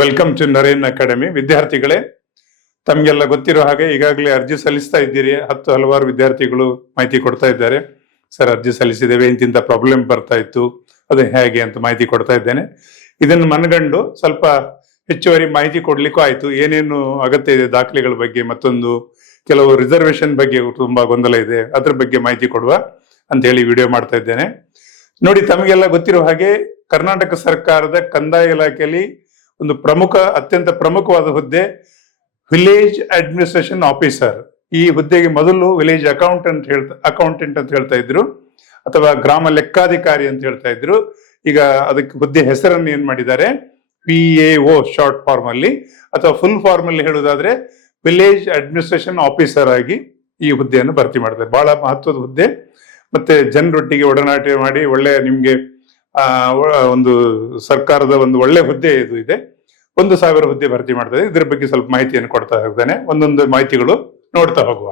Welcome to Naren academy. ವಿದ್ಯಾರ್ಥಿಗಳೇ, ತಮಗೆಲ್ಲ ಗೊತ್ತಿರೋ ಹಾಗೆ ಈಗಾಗಲೇ ಅರ್ಜಿ ಸಲ್ಲಿಸ್ತಾ ಇದ್ದೀರಿ. ಹಲವಾರು ವಿದ್ಯಾರ್ಥಿಗಳು ಮಾಹಿತಿ ಕೊಡ್ತಾ ಇದ್ದಾರೆ. ಸರ್, ಅರ್ಜಿ ಸಲ್ಲಿಸಿದ್ದೇವೆ, ಇಂತಿಂತ ಪ್ರಾಬ್ಲಮ್ ಬರ್ತಾ ಇತ್ತು, ಅದು ಹೇಗೆ ಅಂತ ಮಾಹಿತಿ ಕೊಡ್ತಾ ಇದ್ದೇನೆ. ಇದನ್ನು ಮನಗಂಡು ಸ್ವಲ್ಪ ಹೆಚ್ಚುವರಿ ಮಾಹಿತಿ ಕೊಡ್ಲಿಕ್ಕೂ ಆಯ್ತು. ಏನೇನು ಅಗತ್ಯ ಇದೆ ದಾಖಲೆಗಳ ಬಗ್ಗೆ, ಮತ್ತೊಂದು ಕೆಲವು ರಿಸರ್ವೇಶನ್ ಬಗ್ಗೆ ತುಂಬಾ ಗೊಂದಲ ಇದೆ, ಅದ್ರ ಬಗ್ಗೆ ಮಾಹಿತಿ ಕೊಡುವ ಅಂತ ಹೇಳಿ ವಿಡಿಯೋ ಮಾಡ್ತಾ ಇದ್ದೇನೆ. ನೋಡಿ, ತಮಗೆಲ್ಲ ಗೊತ್ತಿರೋ ಹಾಗೆ ಕರ್ನಾಟಕ ಸರ್ಕಾರದ ಕಂದಾಯ ಇಲಾಖೆಯಲ್ಲಿ ಒಂದು ಅತ್ಯಂತ ಪ್ರಮುಖವಾದ ಹುದ್ದೆ ವಿಲೇಜ್ ಅಡ್ಮಿನಿಸ್ಟ್ರೇಷನ್ ಆಫೀಸರ್. ಈ ಹುದ್ದೆಗೆ ಮೊದಲು ವಿಲೇಜ್ ಅಕೌಂಟೆಂಟ್ ಅಂತ ಹೇಳ್ತಾ ಇದ್ರು, ಅಥವಾ ಗ್ರಾಮ ಲೆಕ್ಕಾಧಿಕಾರಿ ಅಂತ ಹೇಳ್ತಾ ಇದ್ರು. ಈಗ ಅದಕ್ಕೆ ಹುದ್ದೆ ಹೆಸರನ್ನು ಏನ್ ಮಾಡಿದ್ದಾರೆ, PAO ಶಾರ್ಟ್ ಫಾರ್ಮ್ ಅಲ್ಲಿ, ಅಥವಾ ಫುಲ್ ಫಾರ್ಮ್ ಅಲ್ಲಿ ಹೇಳುವುದಾದ್ರೆ ವಿಲೇಜ್ ಅಡ್ಮಿನಿಸ್ಟ್ರೇಷನ್ ಆಫೀಸರ್ ಆಗಿ ಈ ಹುದ್ದೆಯನ್ನು ಭರ್ತಿ ಮಾಡ್ತಾರೆ. ಬಹಳ ಮಹತ್ವದ ಹುದ್ದೆ. ಮತ್ತೆ ಜನರೊಟ್ಟಿಗೆ ಒಡನಾಟ ಮಾಡಿ ಒಳ್ಳೆ ನಿಮ್ಗೆ ಒಂದು ಸರ್ಕಾರದ ಒಂದು ಒಳ್ಳೆ ಹುದ್ದೆ ಇದು ಇದೆ. 1,000 ಹುದ್ದೆ ಭರ್ತಿ ಮಾಡ್ತದೆ. ಇದ್ರ ಬಗ್ಗೆ ಸ್ವಲ್ಪ ಮಾಹಿತಿಯನ್ನು ಕೊಡ್ತಾ ಹೋಗ್ತಾನೆ. ಒಂದೊಂದು ಮಾಹಿತಿಗಳು ನೋಡ್ತಾ ಹೋಗುವ.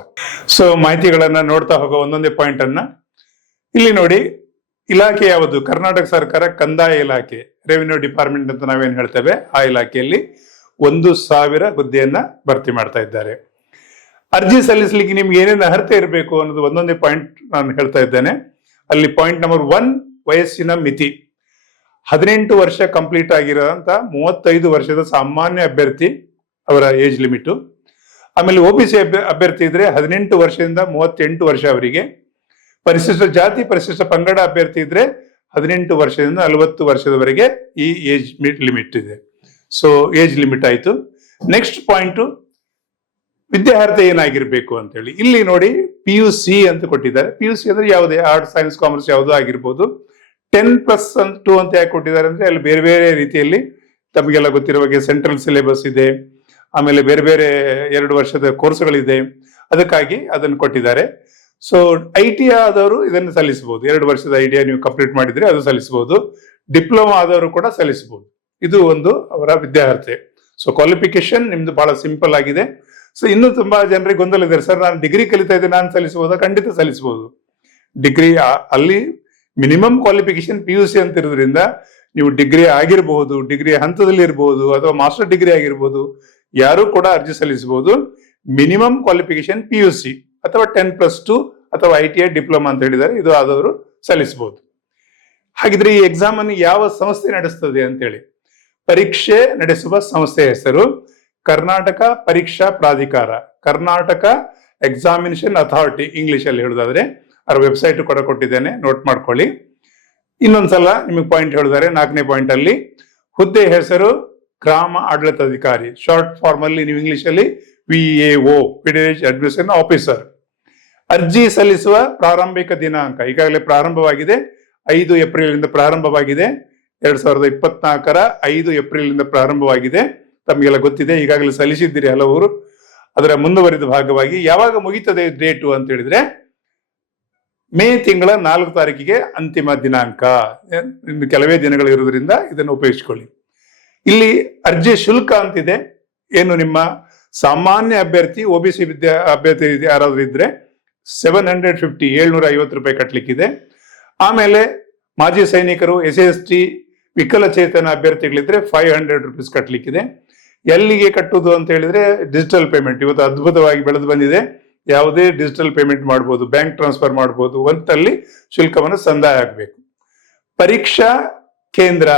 ಸೊ ಮಾಹಿತಿಗಳನ್ನ ನೋಡ್ತಾ ಹೋಗುವ ಒಂದೊಂದೇ ಪಾಯಿಂಟ್ ಅನ್ನ ಇಲ್ಲಿ ನೋಡಿ. ಇಲಾಖೆ ಯಾವುದು? ಕರ್ನಾಟಕ ಸರ್ಕಾರ ಕಂದಾಯ ಇಲಾಖೆ, ರೆವಿನ್ಯೂ ಡಿಪಾರ್ಟ್ಮೆಂಟ್ ಅಂತ ನಾವೇನ್ ಹೇಳ್ತೇವೆ, ಆ ಇಲಾಖೆಯಲ್ಲಿ 1,000 ಹುದ್ದೆಯನ್ನ ಭರ್ತಿ ಮಾಡ್ತಾ ಇದ್ದಾರೆ. ಅರ್ಜಿ ಸಲ್ಲಿಸಲಿಕ್ಕೆ ನಿಮ್ಗೆ ಏನೇನು ಅರ್ಹತೆ ಇರಬೇಕು ಅನ್ನೋದು ಒಂದೊಂದೇ ಪಾಯಿಂಟ್ ನಾನು ಹೇಳ್ತಾ ಇದ್ದೇನೆ. ಅಲ್ಲಿ ಪಾಯಿಂಟ್ ನಂಬರ್ 1, ವಯಸ್ಸಿನ ಮಿತಿ 18 ವರ್ಷ ಕಂಪ್ಲೀಟ್ ಆಗಿರೋಂತ 35 ವರ್ಷದ ಸಾಮಾನ್ಯ ಅಭ್ಯರ್ಥಿ ಅವರ ಏಜ್ ಲಿಮಿಟ್. ಆಮೇಲೆ OBC ಅಭ್ಯರ್ಥಿ ಇದ್ರೆ 18 ವರ್ಷದಿಂದ 38 ವರ್ಷ ಅವರಿಗೆ. ಪರಿಶಿಷ್ಟ ಜಾತಿ ಪರಿಶಿಷ್ಟ ಪಂಗಡ ಅಭ್ಯರ್ಥಿ ಇದ್ರೆ 18 ವರ್ಷದಿಂದ 40 ವರ್ಷದವರೆಗೆ ಈ ಏಜ್ ಲಿಮಿಟ್ ಇದೆ. ಸೊ ಏಜ್ ಲಿಮಿಟ್ ಆಯ್ತು. ನೆಕ್ಸ್ಟ್ ಪಾಯಿಂಟ್, ವಿದ್ಯಾರ್ಹತೆ ಏನಾಗಿರ್ಬೇಕು ಅಂತ ಹೇಳಿ ಇಲ್ಲಿ ನೋಡಿ. PUC ಅಂತ ಕೊಟ್ಟಿದ್ದಾರೆ. PUC ಅಂದ್ರೆ ಯಾವುದೇ ಆರ್ಟ್ಸ್, ಸೈನ್ಸ್, ಕಾಮರ್ಸ್ ಯಾವುದೋ ಆಗಿರ್ಬೋದು. 10+2 ಅಂತ ಯಾಕೆ ಕೊಟ್ಟಿದ್ದಾರೆ ಅಂದ್ರೆ ಅಲ್ಲಿ ಬೇರೆ ಬೇರೆ ರೀತಿಯಲ್ಲಿ ತಮಗೆಲ್ಲ ಗೊತ್ತಿರುವ ಹಾಗೆ ಸೆಂಟ್ರಲ್ ಸಿಲೆಬಸ್ ಇದೆ, ಆಮೇಲೆ ಬೇರೆ ಬೇರೆ 2 ವರ್ಷದ ಕೋರ್ಸ್ಗಳಿದೆ, ಅದಕ್ಕಾಗಿ ಅದನ್ನು ಕೊಟ್ಟಿದ್ದಾರೆ. ಸೊ ITI ಆದವರು ಇದನ್ನು ಸಲ್ಲಿಸಬಹುದು. 2 ವರ್ಷದ ITI ನೀವು ಕಂಪ್ಲೀಟ್ ಮಾಡಿದ್ರೆ ಅದು ಸಲ್ಲಿಸಬಹುದು. ಡಿಪ್ಲೊಮಾ ಆದವರು ಕೂಡ ಸಲ್ಲಿಸಬಹುದು. ಇದು ಒಂದು ಅವರ ವಿದ್ಯಾರ್ಹತೆ. ಸೊ ಕ್ವಾಲಿಫಿಕೇಶನ್ ನಿಮ್ದು ಬಹಳ ಸಿಂಪಲ್ ಆಗಿದೆ. ಸೊ ಇನ್ನು ತುಂಬಾ ಜನರಿಗೆ ಗೊಂದಲ ಇದೆ, ಸರ್ ನಾನು ಡಿಗ್ರಿ ಕಲಿತಾ ಇದ್ದೆ, ನಾನು ಸಲ್ಲಿಸಬಹುದಾ? ಖಂಡಿತ ಸಲ್ಲಿಸಬಹುದು. ಡಿಗ್ರಿ ಅಲ್ಲಿ ಮಿನಿಮಮ್ ಕ್ವಾಲಿಫಿಕೇಶನ್ PUC ಅಂತ ಇರೋದ್ರಿಂದ ನೀವು ಡಿಗ್ರಿ ಆಗಿರಬಹುದು, ಡಿಗ್ರಿ ಹಂತದಲ್ಲಿ ಇರಬಹುದು, ಅಥವಾ ಮಾಸ್ಟರ್ ಡಿಗ್ರಿ ಆಗಿರ್ಬೋದು, ಯಾರು ಕೂಡ ಅರ್ಜಿ ಸಲ್ಲಿಸಬಹುದು. ಮಿನಿಮಮ್ ಕ್ವಾಲಿಫಿಕೇಶನ್ PUC ಅಥವಾ 10+2 ಅಥವಾ ITI ಡಿಪ್ಲೊಮಾ ಅಂತ ಹೇಳಿದ್ದಾರೆ, ಇದು ಆದವರು ಸಲ್ಲಿಸಬಹುದು. ಹಾಗಿದ್ರೆ ಈ ಎಕ್ಸಾಮ್ ಅನ್ನು ಯಾವ ಸಂಸ್ಥೆ ನಡೆಸ್ತದೆ ಅಂತೇಳಿ, ಪರೀಕ್ಷೆ ನಡೆಸುವ ಸಂಸ್ಥೆ ಹೆಸರು ಕರ್ನಾಟಕ ಪರೀಕ್ಷಾ ಪ್ರಾಧಿಕಾರ, ಕರ್ನಾಟಕ ಎಕ್ಸಾಮಿನೇಷನ್ ಅಥಾರಿಟಿ ಇಂಗ್ಲಿಷ್ ಅಲ್ಲಿ ಹೇಳುದಾದ್ರೆ. ಅವ್ರ ವೆಬ್ಸೈಟ್ ಕೂಡ ಕೊಟ್ಟಿದ್ದೇನೆ, ನೋಟ್ ಮಾಡ್ಕೊಳ್ಳಿ. ಇನ್ನೊಂದ್ಸಲ ನಿಮಗೆ ಪಾಯಿಂಟ್ ಹೇಳಿದ್ದಾರೆ. 4ನೇ ಪಾಯಿಂಟ್ ಅಲ್ಲಿ ಹುದ್ದೆ ಹೆಸರು ಗ್ರಾಮ ಆಡಳಿತಾಧಿಕಾರಿ, ಶಾರ್ಟ್ ಫಾರ್ಮ್ ಅಲ್ಲಿ ನೀವು ಇಂಗ್ಲಿಷ್ ಅಲ್ಲಿ VAO, ವಿಲೇಜ್ ಅಡ್ಮಿನಿಸ್ಟ್ರೇಷನ್ ಆಫೀಸರ್. ಅರ್ಜಿ ಸಲ್ಲಿಸುವ ಪ್ರಾರಂಭಿಕ ದಿನಾಂಕ ಈಗಾಗಲೇ ಪ್ರಾರಂಭವಾಗಿದೆ. 5 ಏಪ್ರಿಲ್ ಪ್ರಾರಂಭವಾಗಿದೆ. 2024ರ 5 ಏಪ್ರಿಲ್ ಪ್ರಾರಂಭವಾಗಿದೆ. ತಮಗೆಲ್ಲ ಗೊತ್ತಿದೆ, ಈಗಾಗಲೇ ಸಲ್ಲಿಸಿದ್ದೀರಿ ಹಲವರು. ಅದರ ಮುಂದುವರಿದ ಭಾಗವಾಗಿ ಯಾವಾಗ ಮುಗಿತದೆ ಡೇಟು ಅಂತ ಹೇಳಿದ್ರೆ ಮೇ ತಿಂಗಳ 4 ತಾರೀಕಿಗೆ ಅಂತಿಮ ದಿನಾಂಕ. ಇನ್ನು ಕೆಲವೇ ದಿನಗಳು ಇರುವುದರಿಂದ ಇದನ್ನು ಉಪಯೋಗಿಸಿಕೊಳ್ಳಿ. ಇಲ್ಲಿ ಅರ್ಜಿ ಶುಲ್ಕ ಅಂತಿದೆ. ಏನು ನಿಮ್ಮ ಸಾಮಾನ್ಯ ಅಭ್ಯರ್ಥಿ OBC ಅಭ್ಯರ್ಥಿ ಯಾರಾದ್ರೂ ಇದ್ರೆ 750 ರೂಪಾಯಿ ಕಟ್ಟಲಿಕ್ಕಿದೆ. ಆಮೇಲೆ ಮಾಜಿ ಸೈನಿಕರು, SC/ST, ವಿಕಲಚೇತನ ಅಭ್ಯರ್ಥಿಗಳಿದ್ರೆ 500 ರೂಪೀಸ್ ಕಟ್ಟಲಿಕ್ಕಿದೆ. ಎಲ್ಲಿಗೆ ಕಟ್ಟುವುದು ಅಂತ ಹೇಳಿದ್ರೆ ಡಿಜಿಟಲ್ ಪೇಮೆಂಟ್ ಇವತ್ತು ಅದ್ಭುತವಾಗಿ ಬೆಳೆದು ಬಂದಿದೆ. ಯಾವುದೇ ಡಿಜಿಟಲ್ ಪೇಮೆಂಟ್ ಮಾಡಬಹುದು, ಬ್ಯಾಂಕ್ ಟ್ರಾನ್ಸ್ಫರ್ ಮಾಡಬಹುದು. ಒಂದಲ್ಲಿ ಶುಲ್ಕವನ್ನು ಸಂದಾಯ ಆಗಬೇಕು. ಪರೀಕ್ಷಾ ಕೇಂದ್ರ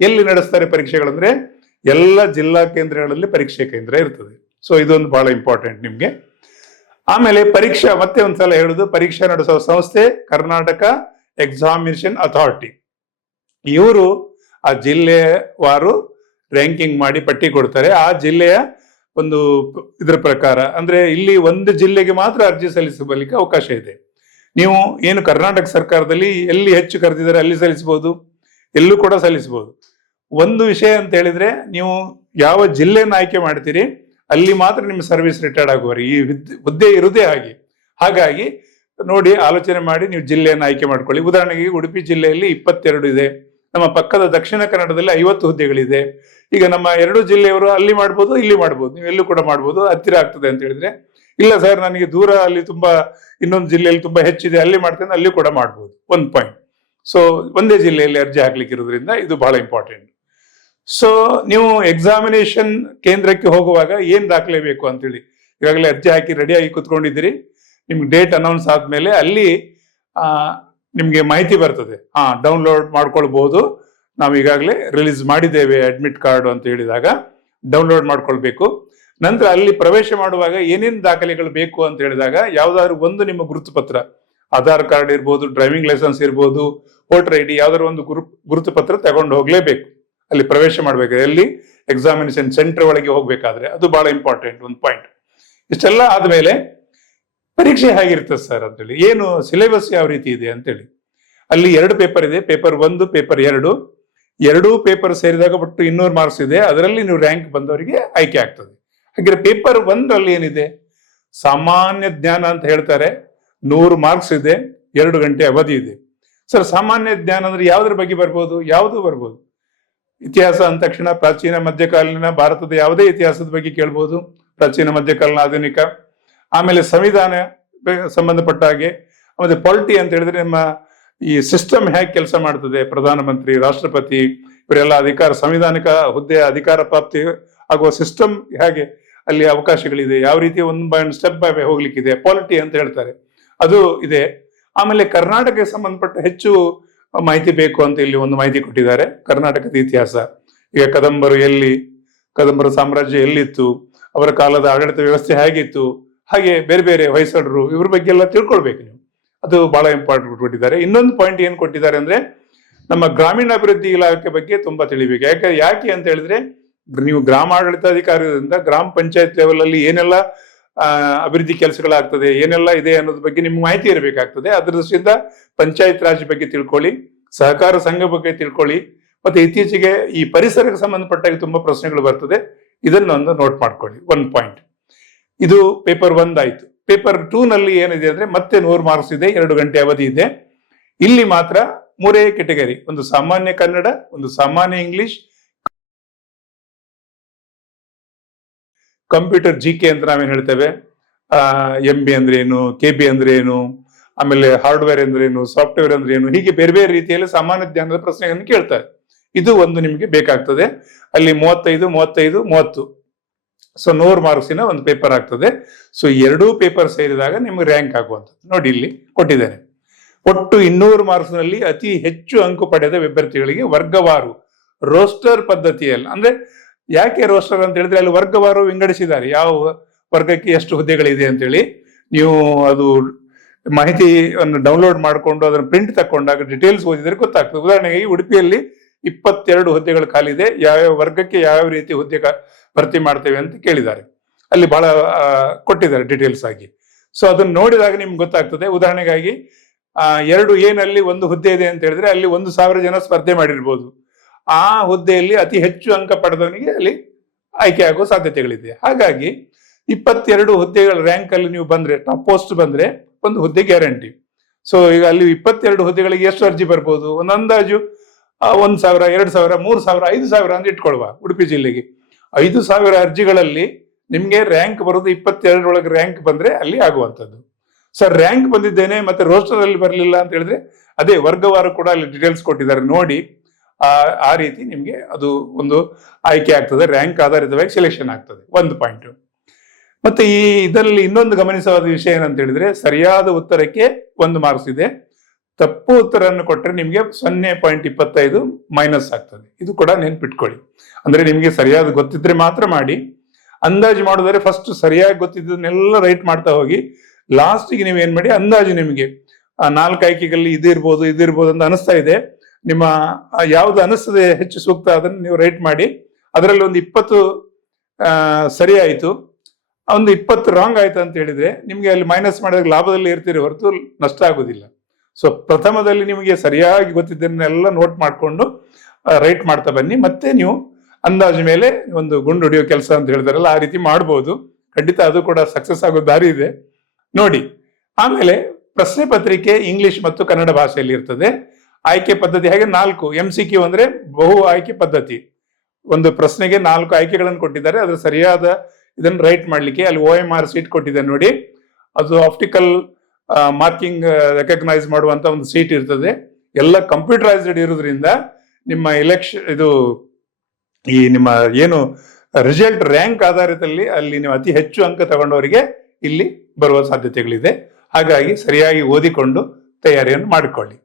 ಎಲ್ಲಿ ನಡೆಸ್ತಾರೆ ಪರೀಕ್ಷೆಗಳಂದ್ರೆ ಎಲ್ಲ ಜಿಲ್ಲಾ ಕೇಂದ್ರಗಳಲ್ಲಿ ಪರೀಕ್ಷೆ ಕೇಂದ್ರ ಇರ್ತದೆ. ಸೊ ಇದೊಂದು ಬಹಳ ಇಂಪಾರ್ಟೆಂಟ್ ನಿಮ್ಗೆ. ಆಮೇಲೆ ಪರೀಕ್ಷಾ, ಮತ್ತೆ ಒಂದ್ಸಲ ಹೇಳುದು, ಪರೀಕ್ಷಾ ನಡೆಸುವ ಸಂಸ್ಥೆ ಕರ್ನಾಟಕ ಎಕ್ಸಾಮಿನೇಷನ್ ಅಥಾರಿಟಿ. ಇವರು ಆ ಜಿಲ್ಲೆವಾರು ರ್ಯಾಂಕಿಂಗ್ ಮಾಡಿ ಪಟ್ಟಿ ಕೊಡ್ತಾರೆ. ಆ ಜಿಲ್ಲೆಯ ಒಂದು ಇದರ ಪ್ರಕಾರ ಅಂದ್ರೆ ಇಲ್ಲಿ ಒಂದು ಜಿಲ್ಲೆಗೆ ಮಾತ್ರ ಅರ್ಜಿ ಸಲ್ಲಿಸಲಿಕ್ಕೆ ಅವಕಾಶ ಇದೆ. ನೀವು ಏನು ಕರ್ನಾಟಕ ಸರ್ಕಾರದಲ್ಲಿ ಎಲ್ಲಿ ಹೆಚ್ಚು ಕರೆದಿದ್ದಾರೆ ಅಲ್ಲಿ ಸಲ್ಲಿಸಬಹುದು, ಎಲ್ಲೂ ಕೂಡ ಸಲ್ಲಿಸಬಹುದು. ಒಂದು ವಿಷಯ ಅಂತ ಹೇಳಿದ್ರೆ, ನೀವು ಯಾವ ಜಿಲ್ಲೆಯನ್ನು ಆಯ್ಕೆ ಮಾಡ್ತೀರಿ ಅಲ್ಲಿ ಮಾತ್ರ ನಿಮ್ಮ ಸರ್ವಿಸ್ ರಿಟೈರ್ಡ್ ಆಗುವರು. ಈ ಹುದ್ದೆ ಇರುವುದೇ ಹಾಗಾಗಿ ನೋಡಿ, ಆಲೋಚನೆ ಮಾಡಿ ನೀವು ಜಿಲ್ಲೆಯನ್ನು ಆಯ್ಕೆ ಮಾಡ್ಕೊಳ್ಳಿ. ಉದಾಹರಣೆಗೆ ಉಡುಪಿ ಜಿಲ್ಲೆಯಲ್ಲಿ 22 ಇದೆ. ನಮ್ಮ ಪಕ್ಕದ ದಕ್ಷಿಣ ಕನ್ನಡದಲ್ಲಿ 50 ಹುದ್ದೆಗಳಿದೆ. ಈಗ ನಮ್ಮ 2 ಜಿಲ್ಲೆಯವರು ಅಲ್ಲಿ ಮಾಡ್ಬೋದು, ಇಲ್ಲಿ ಮಾಡ್ಬೋದು, ನೀವು ಎಲ್ಲೂ ಕೂಡ ಮಾಡ್ಬೋದು. ಹತ್ತಿರ ಆಗ್ತದೆ ಅಂತ ಹೇಳಿದ್ರೆ, ಇಲ್ಲ ಸರ್ ನನಗೆ ದೂರ, ಅಲ್ಲಿ ತುಂಬಾ ಇನ್ನೊಂದು ಜಿಲ್ಲೆಯಲ್ಲಿ ತುಂಬಾ ಹೆಚ್ಚಿದೆ, ಅಲ್ಲಿ ಮಾಡ್ತೇನೆ, ಅಲ್ಲಿ ಕೂಡ ಮಾಡ್ಬೋದು. 1 ಪಾಯಿಂಟ್. ಸೊ ಒಂದೇ ಜಿಲ್ಲೆಯಲ್ಲಿ ಅರ್ಜಿ ಹಾಕ್ಲಿಕ್ಕೆ ಇರೋದ್ರಿಂದ ಇದು ಬಹಳ ಇಂಪಾರ್ಟೆಂಟ್. ಸೊ ನೀವು ಎಕ್ಸಾಮಿನೇಷನ್ ಕೇಂದ್ರಕ್ಕೆ ಹೋಗುವಾಗ ಏನ್ ದಾಖಲೆ ಬೇಕು ಅಂತೇಳಿ ಈಗಾಗಲೇ ಅರ್ಜಿ ಹಾಕಿ ರೆಡಿಯಾಗಿ ಕುತ್ಕೊಂಡಿದ್ದೀರಿ. ನಿಮ್ಗೆ ಡೇಟ್ ಅನೌನ್ಸ್ ಆದ್ಮೇಲೆ ಅಲ್ಲಿ ನಿಮ್ಗೆ ಮಾಹಿತಿ ಬರ್ತದೆ, ಡೌನ್ಲೋಡ್ ಮಾಡ್ಕೊಳ್ಬಹುದು, ನಾವು ಈಗಾಗಲೇ ರಿಲೀಸ್ ಮಾಡಿದ್ದೇವೆ ಅಡ್ಮಿಟ್ ಕಾರ್ಡ್ ಅಂತ ಹೇಳಿದಾಗ ಡೌನ್ಲೋಡ್ ಮಾಡ್ಕೊಳ್ಬೇಕು. ನಂತರ ಅಲ್ಲಿ ಪ್ರವೇಶ ಮಾಡುವಾಗ ಏನೇನು ದಾಖಲೆಗಳು ಬೇಕು ಅಂತ ಹೇಳಿದಾಗ ಯಾವ್ದಾದ್ರು ಒಂದು ನಿಮ್ಮ ಗುರುತು ಪತ್ರ, ಆಧಾರ್ ಕಾರ್ಡ್ ಇರ್ಬೋದು, ಡ್ರೈವಿಂಗ್ ಲೈಸೆನ್ಸ್ ಇರ್ಬೋದು, ವೋಟರ್ ID, ಯಾವ್ದಾದ್ರು ಒಂದು ಗುರುತು ಪತ್ರ ತಗೊಂಡು ಹೋಗ್ಲೇಬೇಕು ಅಲ್ಲಿ ಪ್ರವೇಶ ಮಾಡ್ಬೇಕಾದ್ರೆ, ಎಲ್ಲಿ ಎಕ್ಸಾಮಿನೇಷನ್ ಸೆಂಟರ್ ಒಳಗೆ ಹೋಗ್ಬೇಕಾದ್ರೆ. ಅದು ಬಹಳ ಇಂಪಾರ್ಟೆಂಟ್ ಒಂದು ಪಾಯಿಂಟ್. ಇಷ್ಟೆಲ್ಲ ಆದ್ಮೇಲೆ ಪರೀಕ್ಷೆ ಹೇಗಿರ್ತದೆ ಸರ್ ಅಂತೇಳಿ, ಏನು ಸಿಲೆಬಸ್ ಯಾವ ರೀತಿ ಇದೆ ಅಂತೇಳಿ. ಅಲ್ಲಿ 2 ಪೇಪರ್ ಇದೆ, ಪೇಪರ್ 1, ಪೇಪರ್ 2. ಎರಡೂ ಪೇಪರ್ ಸೇರಿದಾಗ ಒಟ್ಟು 200 ಮಾರ್ಕ್ಸ್ ಇದೆ. ಅದರಲ್ಲಿ ನೀವು ರ್ಯಾಂಕ್ ಬಂದವರಿಗೆ ಆಯ್ಕೆ ಆಗ್ತದೆ. ಹಾಗೆ ಪೇಪರ್ 1ರಲ್ಲಿ ಏನಿದೆ, ಸಾಮಾನ್ಯ ಜ್ಞಾನ ಅಂತ ಹೇಳ್ತಾರೆ, 100 ಮಾರ್ಕ್ಸ್ ಇದೆ, 2 ಗಂಟೆ ಅವಧಿ ಇದೆ. ಸರ್, ಸಾಮಾನ್ಯ ಜ್ಞಾನ ಅಂದ್ರೆ ಯಾವ್ದ್ರ ಬಗ್ಗೆ ಬರ್ಬೋದು? ಯಾವುದು ಬರ್ಬೋದು. ಇತಿಹಾಸ ಅಂದ ತಕ್ಷಣ ಪ್ರಾಚೀನ ಮಧ್ಯಕಾಲೀನ ಭಾರತದ ಯಾವುದೇ ಇತಿಹಾಸದ ಬಗ್ಗೆ ಕೇಳ್ಬೋದು, ಪ್ರಾಚೀನ ಮಧ್ಯಕಾಲೀನ ಆಧುನಿಕ. ಆಮೇಲೆ ಸಂವಿಧಾನ ಸಂಬಂಧಪಟ್ಟ ಹಾಗೆ, ಆಮೇಲೆ ಪಾಲಿಟಿ ಅಂತ ಹೇಳಿದ್ರೆ ನಮ್ಮ ಈ ಸಿಸ್ಟಮ್ ಹೇಗೆ ಕೆಲಸ ಮಾಡ್ತದೆ, ಪ್ರಧಾನಮಂತ್ರಿ, ರಾಷ್ಟ್ರಪತಿ ಇವರೆಲ್ಲ ಅಧಿಕಾರ, ಸಂವಿಧಾನಿಕ ಹುದ್ದೆ ಅಧಿಕಾರ ಪ್ರಾಪ್ತಿ ಆಗುವ ಸಿಸ್ಟಮ್ ಹೇಗೆ, ಅಲ್ಲಿ ಅವಕಾಶಗಳಿದೆ, ಯಾವ ರೀತಿ ಒಂದು ಸ್ಟೆಪ್ ಬೈ ಹೋಗ್ಲಿಕ್ಕಿದೆ, ಪಾಲಿಟಿ ಅಂತ ಹೇಳ್ತಾರೆ, ಅದು ಇದೆ. ಆಮೇಲೆ ಕರ್ನಾಟಕಕ್ಕೆ ಸಂಬಂಧಪಟ್ಟ ಹೆಚ್ಚು ಮಾಹಿತಿ ಬೇಕು ಅಂತ ಇಲ್ಲಿ ಒಂದು ಮಾಹಿತಿ ಕೊಟ್ಟಿದ್ದಾರೆ. ಕರ್ನಾಟಕದ ಇತಿಹಾಸ, ಈಗ ಕದಂಬರ ಸಾಮ್ರಾಜ್ಯ ಎಲ್ಲಿತ್ತು, ಅವರ ಕಾಲದ ಆಡಳಿತ ವ್ಯವಸ್ಥೆ ಹೇಗಿತ್ತು, ಹಾಗೆ ಬೇರೆ ಬೇರೆ ಹೊಯ್ಸಳರು, ಇವ್ರ ಬಗ್ಗೆ ಎಲ್ಲ ತಿಳ್ಕೊಳ್ಬೇಕು ನೀವು. ಅದು ಬಹಳ ಇಂಪಾರ್ಟೆಂಟ್ ಕೊಟ್ಟಿದ್ದಾರೆ. ಇನ್ನೊಂದು ಪಾಯಿಂಟ್ ಏನ್ ಕೊಟ್ಟಿದ್ದಾರೆ ಅಂದ್ರೆ, ನಮ್ಮ ಗ್ರಾಮೀಣಾಭಿವೃದ್ಧಿ ಇಲಾಖೆ ಬಗ್ಗೆ ತುಂಬಾ ತಿಳಿಬೇಕು. ಯಾಕೆ ಅಂತ ಹೇಳಿದ್ರೆ, ನೀವು ಗ್ರಾಮಾಡಳಿತಾಧಿಕಾರಿಯಿಂದ ಗ್ರಾಮ ಪಂಚಾಯತ್ ಲೆವೆಲ್ ಅಲ್ಲಿ ಏನೆಲ್ಲ ಅಭಿವೃದ್ಧಿ ಕೆಲಸಗಳಾಗ್ತದೆ, ಏನೆಲ್ಲ ಇದೆ ಅನ್ನೋದ್ರ ಬಗ್ಗೆ ನಿಮ್ಗೆ ಮಾಹಿತಿ ಇರಬೇಕಾಗ್ತದೆ. ಅದ್ರ ದೃಷ್ಟಿಯಿಂದ ಪಂಚಾಯತ್ ರಾಜ್ ಬಗ್ಗೆ ತಿಳ್ಕೊಳ್ಳಿ, ಸಹಕಾರ ಸಂಘ ಬಗ್ಗೆ ತಿಳ್ಕೊಳ್ಳಿ. ಮತ್ತೆ ಇತ್ತೀಚೆಗೆ ಈ ಪರಿಸರಕ್ಕೆ ಸಂಬಂಧಪಟ್ಟಾಗ ತುಂಬಾ ಪ್ರಶ್ನೆಗಳು ಬರ್ತದೆ, ಇದನ್ನೊಂದು ನೋಟ್ ಮಾಡ್ಕೊಳ್ಳಿ. 1 ಪಾಯಿಂಟ್. ಇದು ಪೇಪರ್ 1 ಆಯ್ತು. ಪೇಪರ್ 2 ನಲ್ಲಿ ಏನಿದೆ ಅಂದ್ರೆ ಮತ್ತೆ 100 ಮಾರ್ಕ್ಸ್ ಇದೆ, 2 ಗಂಟೆ ಅವಧಿ ಇದೆ. ಇಲ್ಲಿ ಮಾತ್ರ 3 ಕೆಟಗರಿ, ಒಂದು ಸಾಮಾನ್ಯ ಕನ್ನಡ, ಒಂದು ಸಾಮಾನ್ಯ ಇಂಗ್ಲಿಷ್, ಕಂಪ್ಯೂಟರ್ GK ಅಂತ ನಾವೇನ್ ಹೇಳ್ತೇವೆ, MB ಅಂದ್ರೆ ಏನು, KB ಅಂದ್ರೆ ಏನು, ಆಮೇಲೆ ಹಾರ್ಡ್ವೇರ್ ಅಂದ್ರೆ ಏನು, ಸಾಫ್ಟ್ವೇರ್ ಅಂದ್ರೆ ಏನು, ಹೀಗೆ ಬೇರೆ ಬೇರೆ ರೀತಿಯಲ್ಲಿ ಸಾಮಾನ್ಯ ಜ್ಞಾನದ ಪ್ರಶ್ನೆಗಳನ್ನು ಕೇಳ್ತಾರೆ. ಇದು ಒಂದು ನಿಮಗೆ ಬೇಕಾಗ್ತದೆ. ಅಲ್ಲಿ 35, 35, 30. ಸೊ 100 ಮಾರ್ಕ್ಸಿನ ಒಂದು ಪೇಪರ್ ಆಗ್ತದೆ. ಸೊ 2 ಪೇಪರ್ ಸೇರಿದಾಗ ನಿಮ್ಗೆ ರ್ಯಾಂಕ್ ಆಗುವಂಥದ್ದು ನೋಡಿ ಇಲ್ಲಿ ಕೊಟ್ಟಿದ್ದೇನೆ. ಒಟ್ಟು 200 ಮಾರ್ಕ್ಸ್ ನಲ್ಲಿ ಅತಿ ಹೆಚ್ಚು ಅಂಕ ಪಡೆದ ವಿದ್ಯಾರ್ಥಿಗಳಿಗೆ ವರ್ಗವಾರು ರೋಸ್ಟರ್ ಪದ್ಧತಿಯಲ್ಲಿ, ಅಂದ್ರೆ ಯಾಕೆ ರೋಸ್ಟರ್ ಅಂತ ಹೇಳಿದ್ರೆ ಅಲ್ಲಿ ವರ್ಗವಾರು ವಿಂಗಡಿಸಿದ್ದಾರೆ, ಯಾವ ವರ್ಗಕ್ಕೆ ಎಷ್ಟು ಹುದ್ದೆಗಳಿದೆ ಅಂತೇಳಿ. ನೀವು ಅದು ಮಾಹಿತಿಯನ್ನು ಡೌನ್ಲೋಡ್ ಮಾಡಿಕೊಂಡು ಅದನ್ನು ಪ್ರಿಂಟ್ ತಕೊಂಡಾಗ ಡೀಟೇಲ್ಸ್ ಓದಿದ್ರೆ ಗೊತ್ತಾಗ್ತದೆ. ಉದಾಹರಣೆಗೆ ಉಡುಪಿಯಲ್ಲಿ 22 ಹುದ್ದೆಗಳು ಖಾಲಿದೆ, ಯಾವ್ಯಾವ ವರ್ಗಕ್ಕೆ ಯಾವ ರೀತಿ ಹುದ್ದೆ ಭರ್ತಿ ಮಾಡ್ತೇವೆ ಅಂತ ಕೇಳಿದ್ದಾರೆ. ಅಲ್ಲಿ ಬಹಳ ಕೊಟ್ಟಿದ್ದಾರೆ ಡೀಟೇಲ್ಸ್ ಆಗಿ. ಸೊ ಅದನ್ನ ನೋಡಿದಾಗ ನಿಮ್ಗೆ ಗೊತ್ತಾಗ್ತದೆ. ಉದಾಹರಣೆಗಾಗಿ 2A ನಲ್ಲಿ ಒಂದು ಹುದ್ದೆ ಇದೆ ಅಂತ ಹೇಳಿದ್ರೆ ಅಲ್ಲಿ 1000 ಜನ ಸ್ಪರ್ಧೆ ಮಾಡಿರ್ಬೋದು. ಆ ಹುದ್ದೆಯಲ್ಲಿ ಅತಿ ಹೆಚ್ಚು ಅಂಕ ಪಡೆದವನಿಗೆ ಅಲ್ಲಿ ಆಯ್ಕೆ ಆಗುವ ಸಾಧ್ಯತೆಗಳಿದೆ. ಹಾಗಾಗಿ 22 ಹುದ್ದೆಗಳ ರ್ಯಾಂಕ್ ಅಲ್ಲಿ ನೀವು ಬಂದ್ರೆ, ಟಾಪ್ ಪೋಸ್ಟ್ ಬಂದ್ರೆ ಒಂದು ಹುದ್ದೆ ಗ್ಯಾರಂಟಿ. ಸೊ ಈಗ ಅಲ್ಲಿ 22 ಹುದ್ದೆಗಳಿಗೆ ಎಷ್ಟು ಅರ್ಜಿ ಬರ್ಬೋದು? ಒಂದು ಅಂದಾಜು 1000, 2000, 3000, 5000 ಅಂತ ಇಟ್ಕೊಳ್ವಾ. ಉಡುಪಿ ಜಿಲ್ಲೆಗೆ 5000 ಅರ್ಜಿಗಳಲ್ಲಿ ನಿಮ್ಗೆ ರ್ಯಾಂಕ್ ಬರೋದು 22 ಒಳಗೆ ರ್ಯಾಂಕ್ ಬಂದ್ರೆ ಅಲ್ಲಿ ಆಗುವಂಥದ್ದು. ಸರ್, ರ್ಯಾಂಕ್ ಬಂದಿದ್ದೇನೆ ಮತ್ತೆ ರೋಸ್ಟರ್ ಅಲ್ಲಿ ಬರಲಿಲ್ಲ ಅಂತ ಹೇಳಿದ್ರೆ ಅದೇ ವರ್ಗವಾರು ಕೂಡ ಅಲ್ಲಿ ಡೀಟೇಲ್ಸ್ ಕೊಟ್ಟಿದ್ದಾರೆ ನೋಡಿ. ಆ ರೀತಿ ನಿಮ್ಗೆ ಅದು ಒಂದು ಆಯ್ಕೆ ಆಗ್ತದೆ, ರ್ಯಾಂಕ್ ಆಧಾರಿತವಾಗಿ ಸೆಲೆಕ್ಷನ್ ಆಗ್ತದೆ. 1 ಪಾಯಿಂಟ್. ಮತ್ತೆ ಇದರಲ್ಲಿ ಇನ್ನೊಂದು ಗಮನಿಸವಾದ ವಿಷಯ ಏನಂತ ಹೇಳಿದ್ರೆ, ಸರಿಯಾದ ಉತ್ತರಕ್ಕೆ 1 ಮಾರ್ಕ್ಸ್ ಇದೆ. ತಪ್ಪು ಉತ್ತರವನ್ನು ಕೊಟ್ಟರೆ ನಿಮ್ಗೆ 0.25 ಮೈನಸ್ ಆಗ್ತದೆ. ಇದು ಕೂಡ ನೆನ್ಪಿಟ್ಕೊಳ್ಳಿ. ಅಂದ್ರೆ ನಿಮ್ಗೆ ಸರಿಯಾದ ಗೊತ್ತಿದ್ರೆ ಮಾತ್ರ ಮಾಡಿ. ಅಂದಾಜು ಮಾಡಿದ್ರೆ ಫಸ್ಟ್ ಸರಿಯಾಗಿ ಗೊತ್ತಿದ್ದನ್ನೆಲ್ಲ ರೈಟ್ ಮಾಡ್ತಾ ಹೋಗಿ ಲಾಸ್ಟಿಗೆ ನೀವು ಏನ್ ಮಾಡಿ, ಅಂದಾಜು ನಿಮಗೆ 4 ಆಯ್ಕೆಗಳಲ್ಲಿ ಇದಿರ್ಬೋದು ಅಂತ ಅನಿಸ್ತಾ ಇದೆ, ನಿಮ್ಮ ಯಾವ್ದು ಅನಿಸ್ತದೆ ಹೆಚ್ಚು ಸೂಕ್ತ ಅದನ್ನು ನೀವು ರೈಟ್ ಮಾಡಿ. ಅದರಲ್ಲಿ ಒಂದು 20 ಸರಿ ಆಯ್ತು, ಒಂದು 20 ರಾಂಗ್ ಆಯ್ತು ಅಂತ ಹೇಳಿದ್ರೆ ನಿಮ್ಗೆ ಅಲ್ಲಿ ಮೈನಸ್ ಮಾಡಿದಾಗ ಲಾಭದಲ್ಲಿ ಇರ್ತೀರಿ ಹೊರತು ನಷ್ಟ ಆಗುದಿಲ್ಲ. ಸೊ ಪ್ರಥಮದಲ್ಲಿ ನಿಮಗೆ ಸರಿಯಾಗಿ ಗೊತ್ತಿದ್ದನ್ನೆಲ್ಲ ನೋಟ್ ಮಾಡಿಕೊಂಡು ರೈಟ್ ಮಾಡ್ತಾ ಬನ್ನಿ. ಮತ್ತೆ ನೀವು ಅಂದಾಜು ಮೇಲೆ ಒಂದು ಗುಂಡು ಹೊಡಿಯೋ ಕೆಲಸ ಅಂತ ಹೇಳಿದಾರಲ್ಲ, ಆ ರೀತಿ ಮಾಡ್ಬೋದು. ಖಂಡಿತ ಅದು ಕೂಡ ಸಕ್ಸಸ್ ಆಗೋ ದಾರಿ ಇದೆ ನೋಡಿ. ಆಮೇಲೆ ಪ್ರಶ್ನೆ ಪತ್ರಿಕೆ ಇಂಗ್ಲಿಷ್ ಮತ್ತು ಕನ್ನಡ ಭಾಷೆಯಲ್ಲಿ ಇರ್ತದೆ. ಆಯ್ಕೆ ಪದ್ಧತಿ ಹಾಗೆ 4 MCQ ಅಂದ್ರೆ ಬಹು ಆಯ್ಕೆ ಪದ್ಧತಿ. ಒಂದು ಪ್ರಶ್ನೆಗೆ 4 ಆಯ್ಕೆಗಳನ್ನು ಕೊಟ್ಟಿದ್ದಾರೆ. ಅದ್ರ ಸರಿಯಾದ ಇದನ್ನು ರೈಟ್ ಮಾಡ್ಲಿಕ್ಕೆ ಅಲ್ಲಿ OMR ಸೀಟ್ ಕೊಟ್ಟಿದ್ದಾರೆ ನೋಡಿ. ಅದು ಆಪ್ಟಿಕಲ್ ಮಾರ್ಕಿಂಗ್ ರೆಕಗ್ನೈಸ್ ಮಾಡುವಂತ ಒಂದು ಸೀಟ್ ಇರ್ತದೆ. ಎಲ್ಲ ಕಂಪ್ಯೂಟರೈಸ್ಡ್ ಇರೋದ್ರಿಂದ ನಿಮ್ಮ ಈ ನಿಮ್ಮ ಏನು ರಿಸಲ್ಟ್ ರ್ಯಾಂಕ್ ಆಧಾರಿತದಲ್ಲಿ ಅಲ್ಲಿ ನೀವು ಅತಿ ಹೆಚ್ಚು ಅಂಕ ತಗೊಂಡವರಿಗೆ ಇಲ್ಲಿ ಬರುವ ಸಾಧ್ಯತೆಗಳಿದೆ. ಹಾಗಾಗಿ ಸರಿಯಾಗಿ ಓದಿಕೊಂಡು ತಯಾರಿಯನ್ನು ಮಾಡಿಕೊಳ್ಳಿ.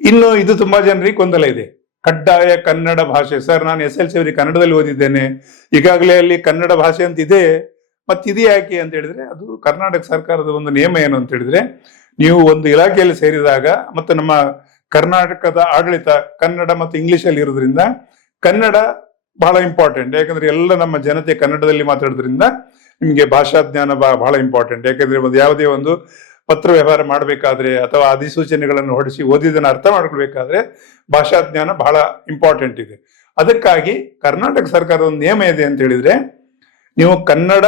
ಇನ್ನು ಇದು ತುಂಬಾ ಜನರಿಗೆ ಗೊಂದಲ ಇದೆ. ಕಡ್ಡಾಯ ಕನ್ನಡ ಭಾಷೆ. ಸರ್, ನಾನು SLC ಅವರಿಗೆ ಕನ್ನಡದಲ್ಲಿ ಓದಿದ್ದೇನೆ, ಈಗಾಗಲೇ ಅಲ್ಲಿ ಕನ್ನಡ ಭಾಷೆ ಅಂತ ಇದೆ, ಮತ್ತಿದು ಯಾಕೆ ಅಂತ ಹೇಳಿದ್ರೆ, ಅದು ಕರ್ನಾಟಕ ಸರ್ಕಾರದ ಒಂದು ನಿಯಮ ಏನು ಅಂತ ಹೇಳಿದ್ರೆ, ನೀವು ಒಂದು ಇಲಾಖೆಯಲ್ಲಿ ಸೇರಿದಾಗ ಮತ್ತು ನಮ್ಮ ಕರ್ನಾಟಕದ ಆಡಳಿತ ಕನ್ನಡ ಮತ್ತು ಇಂಗ್ಲಿಷ್ ಅಲ್ಲಿ ಇರೋದ್ರಿಂದ ಕನ್ನಡ ಬಹಳ ಇಂಪಾರ್ಟೆಂಟ್. ಯಾಕಂದ್ರೆ ಎಲ್ಲ ನಮ್ಮ ಜನತೆ ಕನ್ನಡದಲ್ಲಿ ಮಾತಾಡೋದ್ರಿಂದ ನಿಮಗೆ ಭಾಷಾ ಜ್ಞಾನ ಬಹಳ ಇಂಪಾರ್ಟೆಂಟ್. ಯಾಕಂದ್ರೆ ಒಂದು ಯಾವುದೇ ಒಂದು ಪತ್ರ ವ್ಯವಹಾರ ಮಾಡಬೇಕಾದ್ರೆ ಅಥವಾ ಅಧಿಸೂಚನೆಗಳನ್ನು ಹೊಡಿಸಿ ಓದಿದ್ದನ್ನು ಅರ್ಥ ಮಾಡ್ಕೊಳ್ಬೇಕಾದ್ರೆ ಭಾಷಾ ಜ್ಞಾನ ಬಹಳ ಇಂಪಾರ್ಟೆಂಟ್ ಇದೆ. ಅದಕ್ಕಾಗಿ ಕರ್ನಾಟಕ ಸರ್ಕಾರದ ಒಂದು ನಿಯಮ ಇದೆ ಅಂತ ಹೇಳಿದ್ರೆ, ನೀವು ಕನ್ನಡ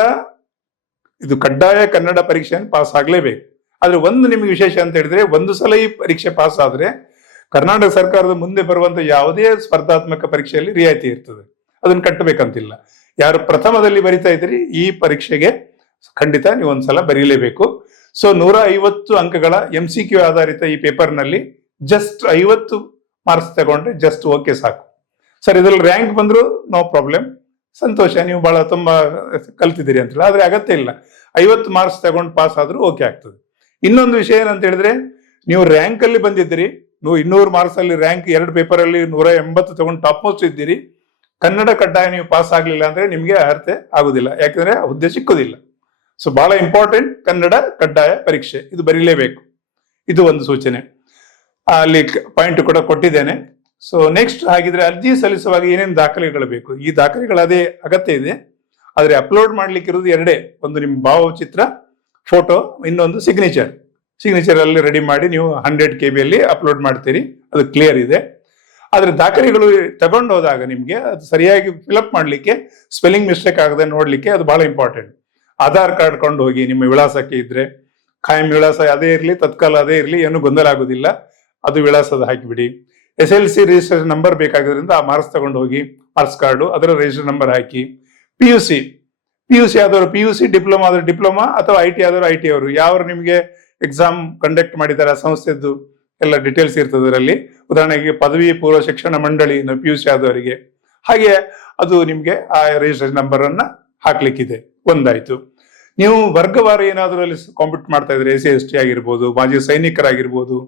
ಇದು ಕಡ್ಡಾಯ ಕನ್ನಡ ಪರೀಕ್ಷೆಯನ್ನು ಪಾಸ್ ಆಗ್ಲೇಬೇಕು. ಆದ್ರೆ ಒಂದು ನಿಮಗೆ ವಿಶೇಷ ಅಂತ ಹೇಳಿದ್ರೆ, ಒಂದು ಸಲ ಈ ಪರೀಕ್ಷೆ ಪಾಸ್ ಆದ್ರೆ ಕರ್ನಾಟಕ ಸರ್ಕಾರದ ಮುಂದೆ ಬರುವಂತ ಯಾವುದೇ ಸ್ಪರ್ಧಾತ್ಮಕ ಪರೀಕ್ಷೆಯಲ್ಲಿ ರಿಯಾಯಿತಿ ಇರ್ತದೆ, ಅದನ್ನ ಕಟ್ಟಬೇಕಂತಿಲ್ಲ. ಯಾರು ಪ್ರಥಮದಲ್ಲಿ ಬರಿತಾ ಇದ್ರಿ ಈ ಪರೀಕ್ಷೆಗೆ ಖಂಡಿತ ನೀವು ಒಂದ್ಸಲ ಬರೀಲೇಬೇಕು. ಸೊ 150 ಅಂಕಗಳ MCQ ಆಧಾರಿತ ಈ ಪೇಪರ್ನಲ್ಲಿ ಜಸ್ಟ್ 50 ಮಾರ್ಕ್ಸ್ ತಗೊಂಡ್ರೆ ಜಸ್ಟ್ ಓಕೆ ಸಾಕು. ಸರ್, ಇದ್ರಲ್ಲಿ ರ್ಯಾಂಕ್ ಬಂದ್ರು ನೋ ಪ್ರಾಬ್ಲಮ್, ಸಂತೋಷ, ನೀವು ಬಹಳ ತುಂಬಾ ಕಲ್ತಿದ್ದೀರಿ ಅಂತೇಳಿ. ಆದ್ರೆ ಅಗತ್ಯ ಇಲ್ಲ, 50 ಮಾರ್ಕ್ಸ್ ತಗೊಂಡು ಪಾಸ್ ಆದ್ರೂ ಓಕೆ ಆಗ್ತದೆ. ಇನ್ನೊಂದು ವಿಷಯ ಏನಂತ ಹೇಳಿದ್ರೆ, ನೀವು ರ್ಯಾಂಕ್ ಅಲ್ಲಿ ಬಂದಿದ್ದೀರಿ, ನೀವು 200 ಮಾರ್ಕ್ಸ್ ಅಲ್ಲಿ ರ್ಯಾಂಕ್ 2 ಪೇಪರ್ ಅಲ್ಲಿ 180 ತಗೊಂಡು ಟಾಪ್ ಮೋಸ್ಟ್ ಇದ್ದೀರಿ, ಕನ್ನಡ ಕಡ್ಡಾಯ ನೀವು ಪಾಸ್ ಆಗ್ಲಿಲ್ಲ ಅಂದ್ರೆ ನಿಮ್ಗೆ ಅರ್ಹತೆ ಆಗುದಿಲ್ಲ, ಯಾಕಂದ್ರೆ ಹುದ್ದೆ ಸಿಕ್ಕುದಿಲ್ಲ. ಸೊ ಬಹಳ ಇಂಪಾರ್ಟೆಂಟ್ ಕನ್ನಡ ಕಡ್ಡಾಯ ಪರೀಕ್ಷೆ, ಇದು ಬರೀಲೇಬೇಕು. ಇದು ಒಂದು ಸೂಚನೆ, ಅಲ್ಲಿ ಪಾಯಿಂಟ್ ಕೂಡ ಕೊಟ್ಟಿದ್ದೇನೆ. ಸೊ ನೆಕ್ಸ್ಟ್, ಹಾಗಿದ್ರೆ ಅರ್ಜಿ ಸಲ್ಲಿಸುವಾಗ ಏನೇನು ದಾಖಲೆಗಳು ಬೇಕು? ಈ ದಾಖಲೆಗಳು ಅದೇ ಅಗತ್ಯ ಇದೆ, ಆದ್ರೆ ಅಪ್ಲೋಡ್ ಮಾಡ್ಲಿಕ್ಕೆ ಇರೋದು ಎರಡೇ, ಒಂದು ನಿಮ್ಮ ಭಾವಚಿತ್ರ ಫೋಟೋ, ಇನ್ನೊಂದು ಸಿಗ್ನೇಚರ್ ಅಲ್ಲಿ ರೆಡಿ ಮಾಡಿ ನೀವು 100 KB ಅಲ್ಲಿ ಅಪ್ಲೋಡ್ ಮಾಡ್ತೀರಿ, ಅದು ಕ್ಲಿಯರ್ ಇದೆ. ಆದ್ರೆ ದಾಖಲೆಗಳು ತಗೊಂಡು ಹೋದಾಗ ನಿಮ್ಗೆ ಅದು ಸರಿಯಾಗಿ ಫಿಲಪ್ ಮಾಡ್ಲಿಕ್ಕೆ, ಸ್ಪೆಲ್ಲಿಂಗ್ ಮಿಸ್ಟೇಕ್ ಆಗದೆ ನೋಡ್ಲಿಕ್ಕೆ ಅದು ಬಹಳ ಇಂಪಾರ್ಟೆಂಟ್. ಆಧಾರ್ ಕಾರ್ಡ್ ಕೊಂಡು ಹೋಗಿ, ನಿಮ್ಮ ವಿಳಾಸಕ್ಕೆ ಇದ್ರೆ ಖಾಯಂ ವಿಳಾಸ ಅದೇ ಇರಲಿ, ತತ್ಕಾಲ ಅದೇ ಇರಲಿ, ಏನು ಗೊಂದಲ ಆಗುದಿಲ್ಲ, ಅದು ವಿಳಾಸದ ಹಾಕಿಬಿಡಿ. SLC ರಿಜಿಸ್ಟ್ರೇಷನ್ ನಂಬರ್ ಬೇಕಾಗೋದ್ರಿಂದ ಆ ಮಾರ್ಕ್ಸ್ ತಗೊಂಡು ಹೋಗಿ ಮಾರ್ಕ್ಸ್ ಕಾರ್ಡು ಅದರ ರಿಜಿಸ್ಟ್ರೇಷನ್ ನಂಬರ್ ಹಾಕಿ. PUC ಆದವರು PUC, ಡಿಪ್ಲೊಮಾ ಆದ್ರೆ ಡಿಪ್ಲೊಮಾ, ಅಥವಾ IT ಆದವರು IT ಅವರು ಯಾವ ನಿಮಗೆ ಎಕ್ಸಾಮ್ ಕಂಡಕ್ಟ್ ಮಾಡಿದ್ದಾರೆ ಆ ಸಂಸ್ಥೆದ್ದು ಎಲ್ಲ ಡೀಟೇಲ್ಸ್ ಇರ್ತದೆ ಅದರಲ್ಲಿ. ಉದಾಹರಣೆಗೆ ಪದವಿ ಪೂರ್ವ ಶಿಕ್ಷಣ ಮಂಡಳಿ PUC ಆದವರಿಗೆ, ಹಾಗೆ ಅದು ನಿಮ್ಗೆ ಆ ರಿಜಿಸ್ಟ್ರೇಷನ್ ನಂಬರ್ ಅನ್ನ ಹಾಕ್ಲಿಕ್ಕಿದೆ. ಒಂದಾಯ್ತು. ನೀವು ವರ್ಗವಾರ ಏನಾದರೂ ಅಲ್ಲಿ ಕಾಂಪಿಟ್ ಮಾಡ್ತಾ ಇದ್ರೆ, SC ST ಆಗಿರ್ಬೋದು, ಮಾಜಿ ಸೈನಿಕರಾಗಿರ್ಬೋದು,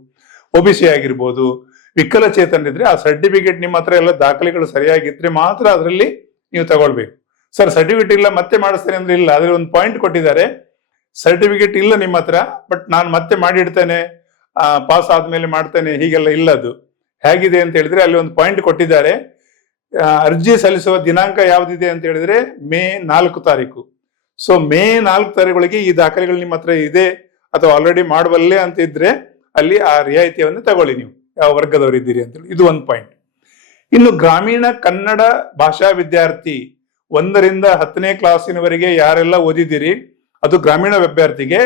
OBC ಆಗಿರ್ಬೋದು, ವಿಕಲಚೇತನರಿದ್ರೆ ಆ ಸರ್ಟಿಫಿಕೇಟ್ ನಿಮ್ಮ ಹತ್ರ ಎಲ್ಲ ದಾಖಲೆಗಳು ಸರಿಯಾಗಿದ್ರೆ ಮಾತ್ರ ಅದರಲ್ಲಿ ನೀವು ತಗೊಳ್ಬೇಕು. ಸರ್, ಸರ್ಟಿಫಿಕೇಟ್ ಇಲ್ಲ ಮತ್ತೆ ಮಾಡಿಸ್ತೇನೆ ಅಂದ್ರೆ ಇಲ್ಲ, ಅದ್ರಲ್ಲಿ ಒಂದು ಪಾಯಿಂಟ್ ಕೊಟ್ಟಿದ್ದಾರೆ, ಸರ್ಟಿಫಿಕೇಟ್ ಇಲ್ಲ ನಿಮ್ಮ ಹತ್ರ ಬಟ್ ನಾನು ಮತ್ತೆ ಮಾಡಿಡ್ತೇನೆ, ಪಾಸ್ ಆದ್ಮೇಲೆ ಮಾಡ್ತೇನೆ, ಹೀಗೆಲ್ಲ ಇಲ್ಲ. ಅದು ಹೇಗಿದೆ ಅಂತ ಹೇಳಿದ್ರೆ ಅಲ್ಲಿ ಒಂದು ಪಾಯಿಂಟ್ ಕೊಟ್ಟಿದ್ದಾರೆ, ಅರ್ಜಿ ಸಲ್ಲಿಸುವ ದಿನಾಂಕ ಯಾವ್ದಿದೆ ಅಂತ ಹೇಳಿದ್ರೆ ಮೇ 4 ತಾರೀಕು. ಸೊ ಮೇ 4 ತಾರೀಕೊಳಗೆ ಈ ದಾಖಲೆಗಳು ನಿಮ್ಮ ಹತ್ರ ಇದೆ ಅಥವಾ ಆಲ್ರೆಡಿ ಮಾಡಬಲ್ಲೆ ಅಂತ ಇದ್ರೆ ಅಲ್ಲಿ ಆ ರಿಯಾಯಿತಿಯನ್ನು ತಗೊಳ್ಳಿ, ನೀವು ಯಾವ ವರ್ಗದವರು ಇದ್ದೀರಿ ಅಂತೇಳಿ. ಇದು ಒಂದು ಪಾಯಿಂಟ್. ಇನ್ನು ಗ್ರಾಮೀಣ ಕನ್ನಡ ಭಾಷಾ ವಿದ್ಯಾರ್ಥಿ 1ರಿಂದ 10ನೇ ಕ್ಲಾಸಿನವರೆಗೆ ಯಾರೆಲ್ಲ ಓದಿದ್ದೀರಿ, ಅದು ಗ್ರಾಮೀಣ ವಿದ್ಯಾರ್ಥಿಗೆ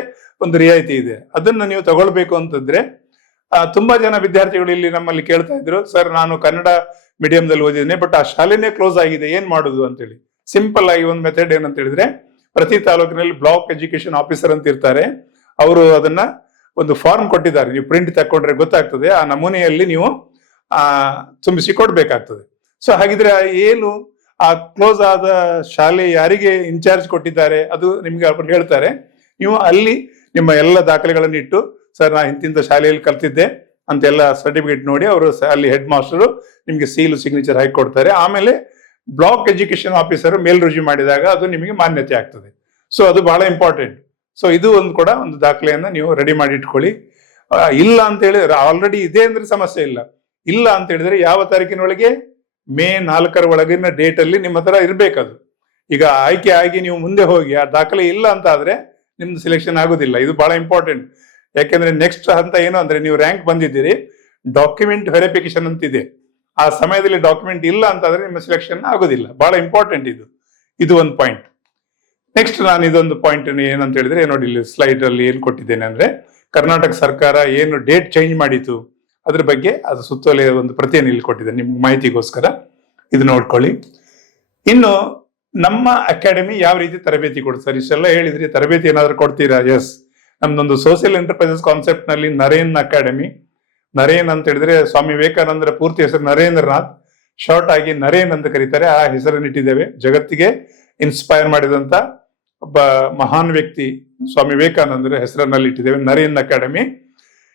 ಒಂದು ರಿಯಾಯಿತಿ ಇದೆ, ಅದನ್ನ ನೀವು ತಗೊಳ್ಬೇಕು ಅಂತಂದ್ರೆ, ತುಂಬಾ ಜನ ವಿದ್ಯಾರ್ಥಿಗಳು ಇಲ್ಲಿ ನಮ್ಮಲ್ಲಿ ಕೇಳ್ತಾ ಇದ್ರು, ಸರ್ ನಾನು ಕನ್ನಡ ಮೀಡಿಯಂದಲ್ಲಿ ಓದಿದ್ದೇನೆ ಬಟ್ ಆ ಶಾಲೆನೇ ಕ್ಲೋಸ್ ಆಗಿದೆ, ಏನ್ ಮಾಡುದು ಅಂತೇಳಿ. ಸಿಂಪಲ್ ಆಗಿ ಒಂದು ಮೆಥಡ್ ಏನಂತ ಹೇಳಿದ್ರೆ, ಪ್ರತಿ ತಾಲೂಕಿನಲ್ಲಿ ಬ್ಲಾಕ್ ಎಜುಕೇಶನ್ ಆಫೀಸರ್ ಅಂತ ಇರ್ತಾರೆ, ಅವರು ಅದನ್ನ ಒಂದು ಫಾರ್ಮ್ ಕೊಟ್ಟಿದ್ದಾರೆ, ನೀವು ಪ್ರಿಂಟ್ ತಕೊಂಡ್ರೆ ಗೊತ್ತಾಗ್ತದೆ, ಆ ನಮೂನೆಯಲ್ಲಿ ನೀವು ತುಂಬಿಸಿ ಕೊಡ್ಬೇಕಾಗ್ತದೆ. ಸೊ ಹಾಗಿದ್ರೆ ಏನು ಆ ಕ್ಲೋಸ್ ಆದ ಶಾಲೆ ಯಾರಿಗೆ ಇನ್ಚಾರ್ಜ್ ಕೊಟ್ಟಿದ್ದಾರೆ ಅದು ನಿಮ್ಗೆ ಅವ್ರು ಹೇಳ್ತಾರೆ. ನೀವು ಅಲ್ಲಿ ನಿಮ್ಮ ಎಲ್ಲ ದಾಖಲೆಗಳನ್ನು ಇಟ್ಟು, ಸರ್ ನಾ ಇಂತಿಂತ ಶಾಲೆಯಲ್ಲಿ ಕಲ್ತಿದ್ದೆ ಅಂತೆಲ್ಲ ಸರ್ಟಿಫಿಕೇಟ್ ನೋಡಿ ಅವರು ಅಲ್ಲಿ ಹೆಡ್ ಮಾಸ್ಟರು ನಿಮ್ಗೆ ಸೀಲು ಸಿಗ್ನೇಚರ್ ಹಾಕಿ ಕೊಡ್ತಾರೆ. ಆಮೇಲೆ ಬ್ಲಾಕ್ ಎಜುಕೇಶನ್ ಆಫೀಸರ್ ಮೇಲ್ ರುಜು ಮಾಡಿದಾಗ ಅದು ನಿಮಗೆ ಮಾನ್ಯತೆ ಆಗ್ತದೆ. ಸೊ ಅದು ಬಹಳ ಇಂಪಾರ್ಟೆಂಟ್. ಸೊ ಇದು ಒಂದು ಕೂಡ ಒಂದು ದಾಖಲೆಯನ್ನ ನೀವು ರೆಡಿ ಮಾಡಿ ಇಟ್ಕೊಳ್ಳಿ. ಇಲ್ಲ ಅಂತ ಹೇಳಿದ್ರೆ, ಆಲ್ರೆಡಿ ಇದೆ ಅಂದ್ರೆ ಸಮಸ್ಯೆ ಇಲ್ಲ. ಇಲ್ಲ ಅಂತ ಹೇಳಿದ್ರೆ ಯಾವ ತಾರೀಕಿನೊಳಗೆ, ಮೇ 4ರ ಒಳಗಿನ ಡೇಟ್ ಅಲ್ಲಿ ನಿಮ್ಮ ಹತ್ರ ಇರ್ಬೇಕದು. ಈಗ ಆಯ್ಕೆ ಆಗಿ ನೀವು ಮುಂದೆ ಹೋಗಿ ಆ ದಾಖಲೆ ಇಲ್ಲ ಅಂತ ಆದ್ರೆ ನಿಮ್ದು ಸೆಲೆಕ್ಷನ್ ಆಗೋದಿಲ್ಲ. ಇದು ಬಹಳ ಇಂಪಾರ್ಟೆಂಟ್. ಯಾಕೆಂದ್ರೆ ನೆಕ್ಸ್ಟ್ ಹಂತ ಏನು ಅಂದ್ರೆ, ನೀವು ರ್ಯಾಂಕ್ ಬಂದಿದ್ದೀರಿ, ಡಾಕ್ಯುಮೆಂಟ್ ವೆರಿಫಿಕೇಶನ್ ಅಂತ ಇದೆ, ಆ ಸಮಯದಲ್ಲಿ ಡಾಕ್ಯುಮೆಂಟ್ ಇಲ್ಲ ಅಂತ ಆದ್ರೆ ನಿಮ್ಮ ಸೆಲೆಕ್ಷನ್ ಆಗೋದಿಲ್ಲ. ಬಹಳ ಇಂಪಾರ್ಟೆಂಟ್ ಇದು ಒಂದು ಪಾಯಿಂಟ್. ನೆಕ್ಸ್ಟ್ ನಾನು ಇದೊಂದು ಪಾಯಿಂಟ್ ಏನಂತ ಹೇಳಿದ್ರೆ, ನೋಡಿ ಇಲ್ಲಿ ಸ್ಲೈಡ್ ಅಲ್ಲಿ ಏನ್ ಕೊಟ್ಟಿದ್ದೇನೆ ಅಂದ್ರೆ, ಕರ್ನಾಟಕ ಸರ್ಕಾರ ಏನು ಡೇಟ್ ಚೇಂಜ್ ಮಾಡಿತು ಅದ್ರ ಬಗ್ಗೆ ಅದು ಸುತ್ತೋಲೆಯ ಒಂದು ಪ್ರತಿಯನ್ನು ಇಲ್ಲಿ ಕೊಟ್ಟಿದ್ದೇನೆ ನಿಮ್ಗೆ ಮಾಹಿತಿಗೋಸ್ಕರ, ಇದು ನೋಡ್ಕೊಳ್ಳಿ. ಇನ್ನು ನಮ್ಮ ಅಕಾಡೆಮಿ ಯಾವ ರೀತಿ ತರಬೇತಿ ಕೊಡ್ತಾರೆ, ಇಷ್ಟೆಲ್ಲ ಹೇಳಿದ್ರಿ, ತರಬೇತಿ ಏನಾದ್ರು ಕೊಡ್ತೀರಾ? ಎಸ್, ನಮ್ದೊಂದು ಸೋಷಿಯಲ್ ಎಂಟರ್ಪ್ರೈಸಸ್ ಕಾನ್ಸೆಪ್ಟ್ ನಲ್ಲಿ ನರೇನ್ ಅಕಾಡೆಮಿ, ನರೇನ್ ಅಂತ ಹೇಳಿದ್ರೆ ಸ್ವಾಮಿ ವಿವೇಕಾನಂದರ ಪೂರ್ತಿ ಹೆಸರು ನರೇಂದ್ರನಾಥ್, ಶಾರ್ಟ್ ಆಗಿ ನರೇನ್ ಅಂತ ಕರೀತಾರೆ. ಆ ಹೆಸರನ್ನು ಇಟ್ಟಿದ್ದೇವೆ. ಜಗತ್ತಿಗೆ ಇನ್ಸ್ಪೈರ್ ಮಾಡಿದಂತ ಒಬ್ಬ ಮಹಾನ್ ವ್ಯಕ್ತಿ ಸ್ವಾಮಿ ವಿವೇಕಾನಂದರ ಹೆಸರನ್ನಲ್ಲಿ ಇಟ್ಟಿದ್ದೇವೆ, ನರೇನ್ ಅಕಾಡೆಮಿ.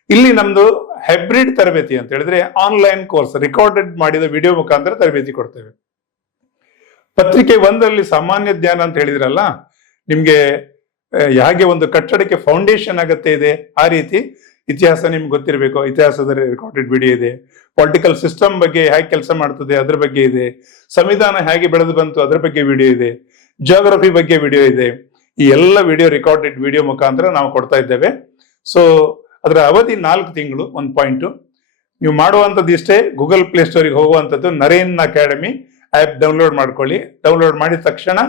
ಇಲ್ಲಿ ನಮ್ದು ಹೈಬ್ರಿಡ್ ತರಬೇತಿ ಅಂತ ಹೇಳಿದ್ರೆ ಆನ್ಲೈನ್ ಕೋರ್ಸ್, ರೆಕಾರ್ಡೆಡ್ ಮಾಡಿದ ವಿಡಿಯೋ ಮುಖಾಂತರ ತರಬೇತಿ ಕೊಡ್ತೇವೆ. ಪತ್ರಿಕೆ 1ರಲ್ಲಿ ಸಾಮಾನ್ಯ ಜ್ಞಾನ ಅಂತ ಹೇಳಿದ್ರಲ್ಲ, ನಿಮ್ಗೆ ಹೇಗೆ ಒಂದು ಕಟ್ಟಡಕ್ಕೆ ಫೌಂಡೇಶನ್ ಅಗತ್ಯ ಇದೆ, ಆ ರೀತಿ ಇತಿಹಾಸ ನಿಮ್ಗೆ ಗೊತ್ತಿರಬೇಕು, ಇತಿಹಾಸದ ರೆಕಾರ್ಡೆಡ್ ವಿಡಿಯೋ ಇದೆ. ಪೊಲಿಟಿಕಲ್ ಸಿಸ್ಟಮ್ ಬಗ್ಗೆ ಹೇಗೆ ಕೆಲಸ ಮಾಡ್ತದೆ ಅದ್ರ ಬಗ್ಗೆ ಇದೆ. ಸಂವಿಧಾನ ಹೇಗೆ ಬೆಳೆದು ಬಂತು ಅದ್ರ ಬಗ್ಗೆ ವಿಡಿಯೋ ಇದೆ. ಜಿಯೋಗ್ರಫಿ ಬಗ್ಗೆ ವಿಡಿಯೋ ಇದೆ. ಈ ಎಲ್ಲ ವಿಡಿಯೋ ರೆಕಾರ್ಡೆಡ್ ವಿಡಿಯೋ ಮುಖಾಂತರ ನಾವು ಕೊಡ್ತಾ ಇದ್ದೇವೆ. ಸೊ ಅದರ ಅವಧಿ 4 ತಿಂಗಳು. ಒಂದು ಪಾಯಿಂಟ್ ನೀವು ಮಾಡುವಂಥದ್ದು ಇಷ್ಟೇ, ಗೂಗಲ್ ಪ್ಲೇ ಸ್ಟೋರಿಗೆ ಹೋಗುವಂಥದ್ದು, ನರೇನ್ ಅಕಾಡೆಮಿ ಆ್ಯಪ್ ಡೌನ್ಲೋಡ್ ಮಾಡ್ಕೊಳ್ಳಿ. ಡೌನ್ಲೋಡ್ ಮಾಡಿದ ತಕ್ಷಣ,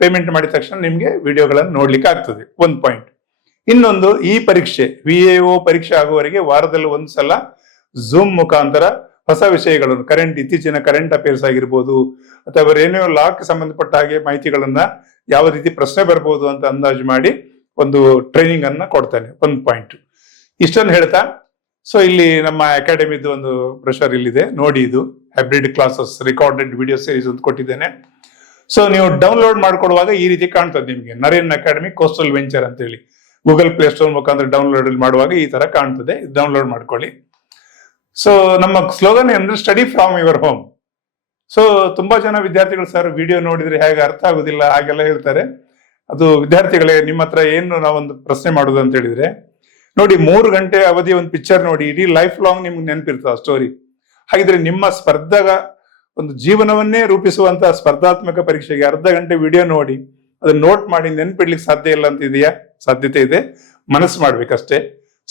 ಪೇಮೆಂಟ್ ಮಾಡಿದ ತಕ್ಷಣ ನಿಮಗೆ ವಿಡಿಯೋಗಳನ್ನು ನೋಡ್ಲಿಕ್ಕೆ ಆಗ್ತದೆ. ಒಂದು ಪಾಯಿಂಟ್. ಇನ್ನೊಂದು, ಈ ಪರೀಕ್ಷೆ VAO ಪರೀಕ್ಷೆ ಆಗುವವರೆಗೆ ವಾರದಲ್ಲಿ ಒಂದು ಸಲ ಝೂಮ್ ಮುಖಾಂತರ ಹೊಸ ವಿಷಯಗಳನ್ನು, ಇತ್ತೀಚಿನ ಕರೆಂಟ್ ಅಫೇರ್ಸ್ ಆಗಿರ್ಬೋದು, ಅಥವಾ ರೇನ್ಯೂ ಲಾಕ್ಕೆ ಸಂಬಂಧಪಟ್ಟ ಹಾಗೆ ಮಾಹಿತಿಗಳನ್ನ ಯಾವ ರೀತಿ ಪ್ರಶ್ನೆ ಬರ್ಬೋದು ಅಂತ ಅಂದಾಜು ಮಾಡಿ ಒಂದು ಟ್ರೈನಿಂಗ್ ಅನ್ನ ಕೊಡ್ತಾನೆ. ಒಂದು ಪಾಯಿಂಟ್. ಇಷ್ಟನ್ನು ಹೇಳ್ತಾ, ಸೊ ಇಲ್ಲಿ ನಮ್ಮ ಅಕಾಡೆಮಿದು ಒಂದು ಬ್ರೋಷರ್ ಇಲ್ಲಿದೆ ನೋಡಿ. ಇದು hybrid classes recorded video series ಅಂತ ಕೊಟ್ಟಿದ್ದೇನೆ. ಸೊ ನೀವು ಡೌನ್ಲೋಡ್ ಮಾಡ್ಕೊಡುವಾಗ ಈ ರೀತಿ ಕಾಣ್ತದೆ ನಿಮಗೆ, ನರೇನ್ ಅಕಾಡೆಮಿ ಕೋಸ್ಟಲ್ ವೆಂಚರ್ ಅಂತ ಹೇಳಿ. ಗೂಗಲ್ ಪ್ಲೇ ಸ್ಟೋರ್ ಮುಖಾಂತರ ಡೌನ್ಲೋಡ್ ಮಾಡುವಾಗ ಈ ತರ ಕಾಣ್ತದೆ. ಡೌನ್ಲೋಡ್ ಮಾಡ್ಕೊಳ್ಳಿ. ಸೊ ನಮ್ಮ ಸ್ಲೋಗನ್ ಅಂದ್ರೆ study from your home. So ತುಂಬಾ ಜನ ವಿದ್ಯಾರ್ಥಿಗಳು, ಸರ್ ವಿಡಿಯೋ ನೋಡಿದ್ರೆ ಹೇಗೆ ಅರ್ಥ ಆಗುದಿಲ್ಲ ಹಾಗೆಲ್ಲ ಹೇಳ್ತಾರೆ. ಅದು ವಿದ್ಯಾರ್ಥಿಗಳೇ, ನಿಮ್ಮ ಹತ್ರ ಏನು ನಾವೊಂದು ಪ್ರಶ್ನೆ ಮಾಡುದು ಅಂತ ಹೇಳಿದ್ರೆ, ನೋಡಿ 3 ಗಂಟೆ ಅವಧಿ ಒಂದು ಪಿಕ್ಚರ್ ನೋಡಿ, ಇಡೀ ಲೈಫ್ ಲಾಂಗ್ ನಿಮ್ಗೆ ನೆನಪಿರ್ತದೆ ಆ ಸ್ಟೋರಿ. ಹಾಗಿದ್ರೆ ನಿಮ್ಮ ಸ್ಪರ್ಧಾ ಒಂದು ಜೀವನವನ್ನೇ ರೂಪಿಸುವಂತಹ ಸ್ಪರ್ಧಾತ್ಮಕ ಪರೀಕ್ಷೆಗೆ ಅರ್ಧ ಗಂಟೆ ವಿಡಿಯೋ ನೋಡಿ ಅದನ್ನ ನೋಟ್ ಮಾಡಿ ನೆನ್ಪಿಡ್ಲಿಕ್ಕೆ ಸಾಧ್ಯ ಇಲ್ಲ ಅಂತ ಇದೆಯಾ? ಸಾಧ್ಯತೆ ಇದೆ, ಮನಸ್ಸು ಮಾಡ್ಬೇಕಷ್ಟೇ.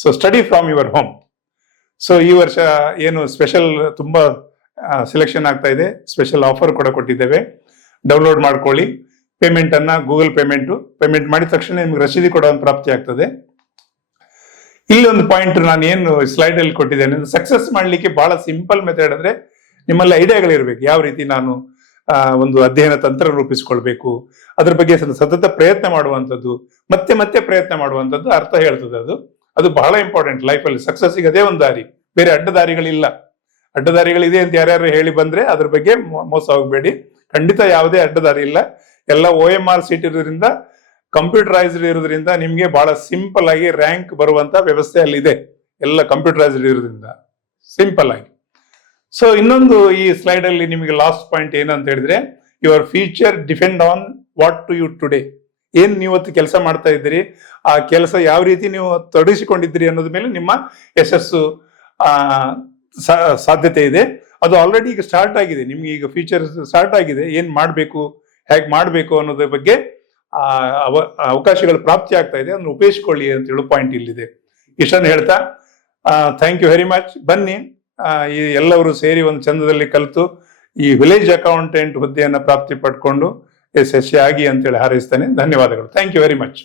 So study from your home. So ಈ ವರ್ಷ ಏನು ಸ್ಪೆಷಲ್ ತುಂಬಾ ಸೆಲೆಕ್ಷನ್ ಆಗ್ತಾ ಇದೆ, ಸ್ಪೆಷಲ್ ಆಫರ್ ಕೂಡ ಕೊಟ್ಟಿದ್ದೇವೆ. ಡೌನ್ಲೋಡ್ ಮಾಡ್ಕೊಳ್ಳಿ. ಪೇಮೆಂಟ್ ಅನ್ನ ಗೂಗಲ್ ಪೇಮೆಂಟ್ ಮಾಡಿದ ತಕ್ಷಣ ನಿಮ್ಗೆ ರಸೀದಿ ಕೂಡ ಒಂದು ಪ್ರಾಪ್ತಿ ಆಗ್ತದೆ. ಇಲ್ಲಿ ಒಂದು ಪಾಯಿಂಟ್ ನಾನು ಏನು ಸ್ಲೈಡ್ ಅಲ್ಲಿ ಕೊಟ್ಟಿದ್ದೇನೆ, ಸಕ್ಸಸ್ ಮಾಡ್ಲಿಕ್ಕೆ ಬಹಳ ಸಿಂಪಲ್ ಮೆಥಡ್ ಅಂದ್ರೆ ನಿಮ್ಮಲ್ಲಿ ಐಡಿಯಾಗಳಿರ್ಬೇಕು. ಯಾವ ರೀತಿ ನಾನು ಒಂದು ಅಧ್ಯಯನ ತಂತ್ರ ರೂಪಿಸ್ಕೊಳ್ಬೇಕು, ಅದ್ರ ಬಗ್ಗೆ ಸತತ ಪ್ರಯತ್ನ ಮಾಡುವಂಥದ್ದು, ಮತ್ತೆ ಮತ್ತೆ ಪ್ರಯತ್ನ ಮಾಡುವಂಥದ್ದು ಅರ್ಥ ಹೇಳ್ತದೆ. ಅದು ಬಹಳ ಇಂಪಾರ್ಟೆಂಟ್ ಲೈಫಲ್ಲಿ. ಸಕ್ಸಸ್ಸಿಗೆ ಅದೇ ಒಂದು ದಾರಿ, ಬೇರೆ ಅಡ್ಡದಾರಿಗಳಿಲ್ಲ. ಅಡ್ಡದಾರಿಗಳಿದೆ ಅಂತ ಯಾರ್ಯಾರು ಹೇಳಿ ಬಂದ್ರೆ ಅದ್ರ ಬಗ್ಗೆ ಮೋಸ ಹೋಗಬೇಡಿ. ಖಂಡಿತ ಯಾವುದೇ ಅಡ್ಡದಾರಿ ಇಲ್ಲ. ಎಲ್ಲ OMR ಸೀಟ್ ಇರೋದ್ರಿಂದ, ಕಂಪ್ಯೂಟರೈಸ್ಡ್ ಇರೋದ್ರಿಂದ ನಿಮ್ಗೆ ಬಹಳ ಸಿಂಪಲ್ ಆಗಿ ರ್ಯಾಂಕ್ ಬರುವಂತ ವ್ಯವಸ್ಥೆ ಅಲ್ಲಿದೆ. ಎಲ್ಲ ಕಂಪ್ಯೂಟರೈಸ್ಡ್ ಇರೋದ್ರಿಂದ ಸಿಂಪಲ್ ಆಗಿ. ಸೊ ಇನ್ನೊಂದು ಈ ಸ್ಲೈಡ್ ಅಲ್ಲಿ ನಿಮಗೆ ಲಾಸ್ಟ್ ಪಾಯಿಂಟ್ ಏನಂತ ಹೇಳಿದ್ರೆ, your future depend on what to you today. ಏನ್ ನೀವತ್ತು ಕೆಲಸ ಮಾಡ್ತಾ ಇದ್ದೀರಿ, ಆ ಕೆಲಸ ಯಾವ ರೀತಿ ನೀವು ತೊಡಗಿಸಿಕೊಂಡಿದ್ದೀರಿ ಅನ್ನೋದ್ರ ಮೇಲೆ ನಿಮ್ಮ ಯಶಸ್ಸು ಸಾಧ್ಯತೆ ಇದೆ. ಅದು ಆಲ್ರೆಡಿ ಈಗ ಸ್ಟಾರ್ಟ್ ಆಗಿದೆ. ನಿಮ್ಗೆ ಈಗ ಫ್ಯೂಚರ್ ಸ್ಟಾರ್ಟ್ ಆಗಿದೆ. ಏನ್ ಮಾಡ್ಬೇಕು, ಹೇಗೆ ಮಾಡ್ಬೇಕು ಅನ್ನೋದ್ರ ಬಗ್ಗೆ ಅವಕಾಶಗಳು ಪ್ರಾಪ್ತಿ ಆಗ್ತಾ ಇದೆ. ಅದನ್ನು ಉಪಯೋಗಿಸಿಕೊಳ್ಳಿ ಅಂತ ಹೇಳೋ ಪಾಯಿಂಟ್ ಇಲ್ಲಿದೆ. ಇಷ್ಟನ್ನು ಹೇಳ್ತಾ ಥ್ಯಾಂಕ್ ಯು ವೆರಿ ಮಚ್. ಬನ್ನಿ ಈ ಎಲ್ಲರೂ ಸೇರಿ ಒಂದು ಚಂದದಲ್ಲಿ ಕಲಿತು ಈ ವಿಲೇಜ್ ಅಕೌಂಟೆಂಟ್ ಹುದ್ದೆಯನ್ನು ಪ್ರಾಪ್ತಿ ಪಡ್ಕೊಂಡು ಯಶಸ್ವಿಯಾಗಿ ಅಂತೇಳಿ ಹಾರೈಸ್ತೇನೆ. ಧನ್ಯವಾದಗಳು. Thank you very much.